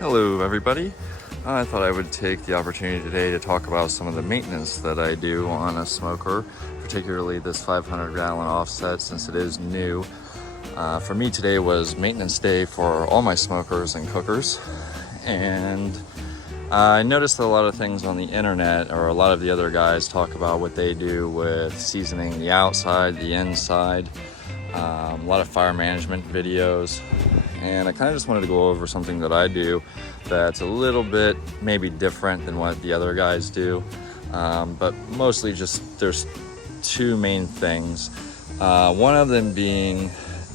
Hello everybody. I thought I would take the opportunity today to talk about some of the maintenance that I do on a smoker, particularly this 500-gallon offset since it is new. For me today was maintenance day for all my smokers and cookers, and I noticed that a lot of things on the internet or a lot of the other guys talk about what they do with seasoning the outside, the inside, a lot of fire management videos. And I kind of just wanted to go over something that I do that's a little bit maybe different than what the other guys do. But mostly just there's two main things. One of them being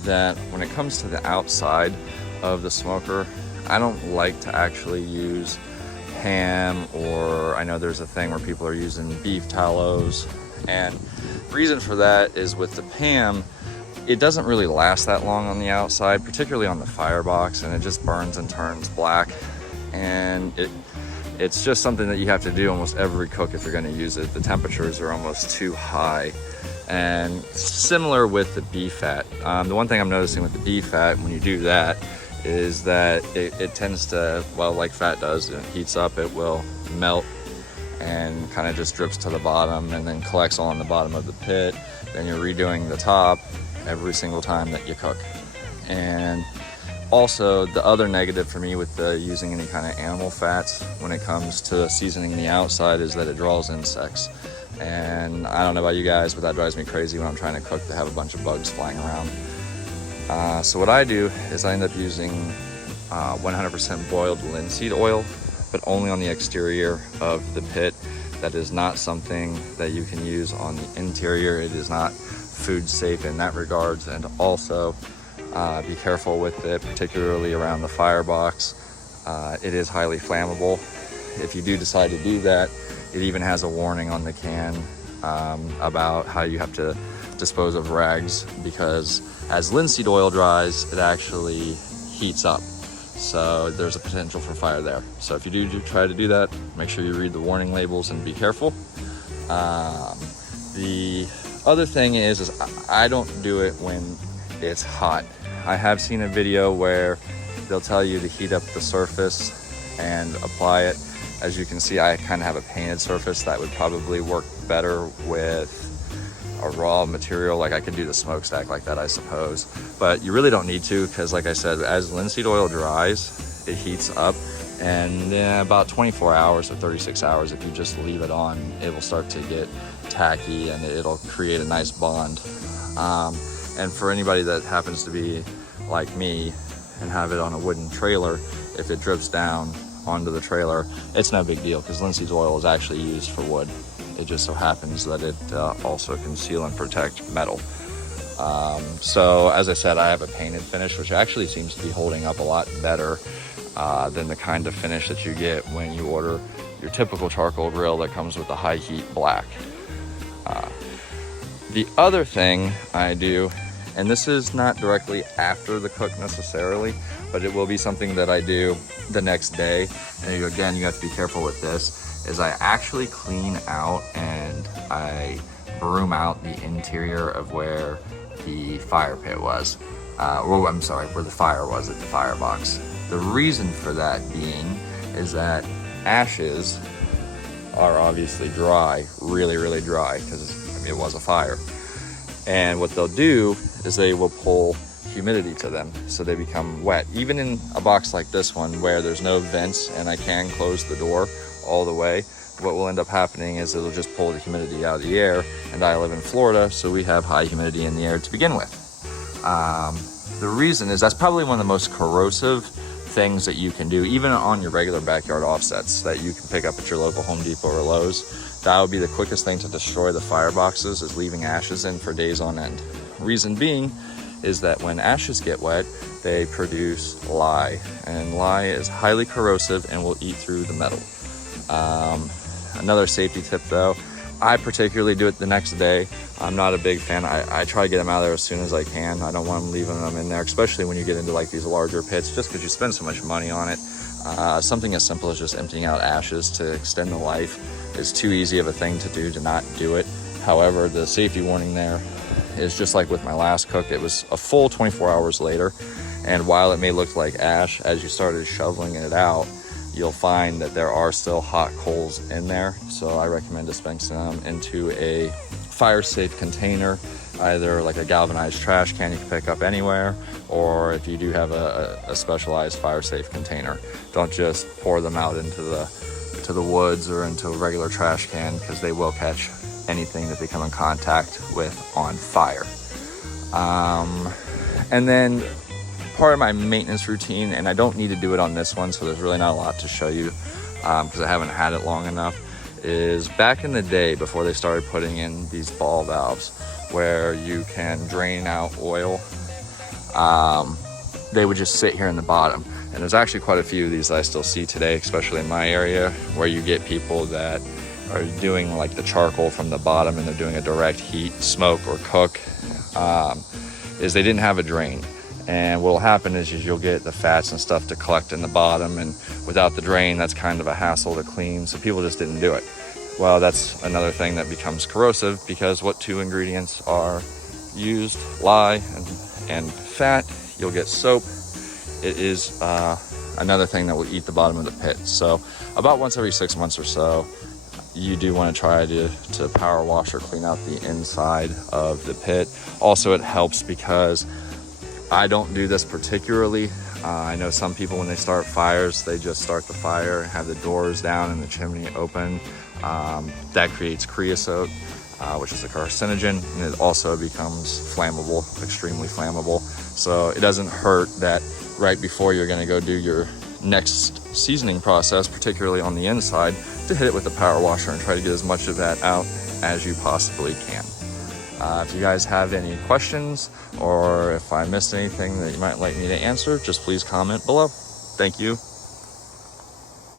that when it comes to the outside of the smoker, I don't like to actually use ham, or I know there's a thing where people are using beef tallows. And the reason for that is with the Pam, it doesn't really last that long on the outside, particularly on the Firebox, and it just burns and turns black. And it's just something that you have to do almost every cook if you're going to use it. The temperatures are almost too high. And similar with the beef fat. The one thing I'm noticing with the beef fat when you do that is that it tends to, well, like fat does, it heats up, it will melt and kind of just drips to the bottom and then collects all on the bottom of the pit. Then you're redoing the top every single time that you cook. And also the other negative for me with using any kind of animal fats when it comes to seasoning the outside is that it draws insects. And I don't know about you guys, but that drives me crazy when I'm trying to cook to have a bunch of bugs flying around. So what I do is I end up using 100% boiled linseed oil, but only on the exterior of the pit. That is not something that you can use on the interior. It is not food safe in that regards. And also be careful with it, particularly around the Firebox. It is highly flammable. If you do decide to do that, it even has a warning on the can about how you have to dispose of rags, because as linseed oil dries, it actually heats up. So there's a potential for fire there. So if you do try to do that, make sure you read the warning labels and be careful. The other thing is I don't do it when it's hot. I have seen a video where they'll tell you to heat up the surface and apply it. As you can see, I kind of have a painted surface that would probably work better with a raw material. Like I could do the smokestack like that, I suppose, but you really don't need to, because like I said, as linseed oil dries, it heats up, and then about 24 hours or 36 hours, if you just leave it on, it will start to get tacky and it'll create a nice bond. And for anybody that happens to be like me and have it on a wooden trailer, if it drips down onto the trailer, it's no big deal, because linseed oil is actually used for wood. It just so happens that it also can seal and protect metal. So as I said, I have a painted finish, which actually seems to be holding up a lot better than the kind of finish that you get when you order your typical charcoal grill that comes with a high heat black. The other thing I do, and this is not directly after the cook necessarily, but it will be something that I do the next day. And again, you have to be careful with this, is I actually clean out and I broom out the interior of where the fire pit was. I'm sorry, where the fire was at the Firebox. The reason for that being is that ashes are obviously dry, really, really dry, because it was a fire. And what they'll do is they will pull humidity to them, so they become wet. Even in a box like this one where there's no vents and I can close the door all the way, what will end up happening is it'll just pull the humidity out of the air. And I live in Florida, so we have high humidity in the air to begin with. The reason is that's probably one of the most corrosive things that you can do, even on your regular backyard offsets that you can pick up at your local Home Depot or Lowe's. That would be the quickest thing to destroy the Fireboxes, is leaving ashes in for days on end. Reason being is that when ashes get wet, they produce lye, and lye is highly corrosive and will eat through the metal. Another safety tip though, I particularly do it the next day. I'm not a big fan. I try to get them out of there as soon as I can. I don't want them leaving them in there, especially when you get into like these larger pits, just because you spend so much money on it. Something as simple as just emptying out ashes to extend the life is too easy of a thing to do to not do it. However, the safety warning there is just like with my last cook. It was a full 24 hours later, And while it may look like ash, as you started shoveling it out, you'll find that there are still hot coals in there. So I recommend dispensing them into a fire-safe container, either like a galvanized trash can you can pick up anywhere, or if you do have a specialized fire-safe container. Don't just pour them out into the woods or into a regular trash can, because they will catch anything that they come in contact with on fire. And then part of my maintenance routine, and I don't need to do it on this one, so there's really not a lot to show you because I haven't had it long enough, is back in the day before they started putting in these ball valves where you can drain out oil, they would just sit here in the bottom. And there's actually quite a few of these that I still see today, especially in my area, where you get people that are doing like the charcoal from the bottom and they're doing a direct heat, smoke, or cook, is they didn't have a drain. And what will happen is you'll get the fats and stuff to collect in the bottom, and without the drain, that's kind of a hassle to clean, so people just didn't do it. Well, that's another thing that becomes corrosive, because what two ingredients are used? Lye and fat. You'll get soap. It is another thing that will eat the bottom of the pit. So about once every 6 months or so, you do want to try to power wash or clean out the inside of the pit. Also, it helps because I don't do this particularly. I know some people, when they start fires, they just start the fire, have the doors down and the chimney open. That creates creosote, which is a carcinogen, and it also becomes flammable, extremely flammable. So it doesn't hurt that right before you're going to go do your next seasoning process, particularly on the inside, to hit it with the power washer and try to get as much of that out as you possibly can. If you guys have any questions, or if I missed anything that you might like me to answer, just please comment below. Thank you.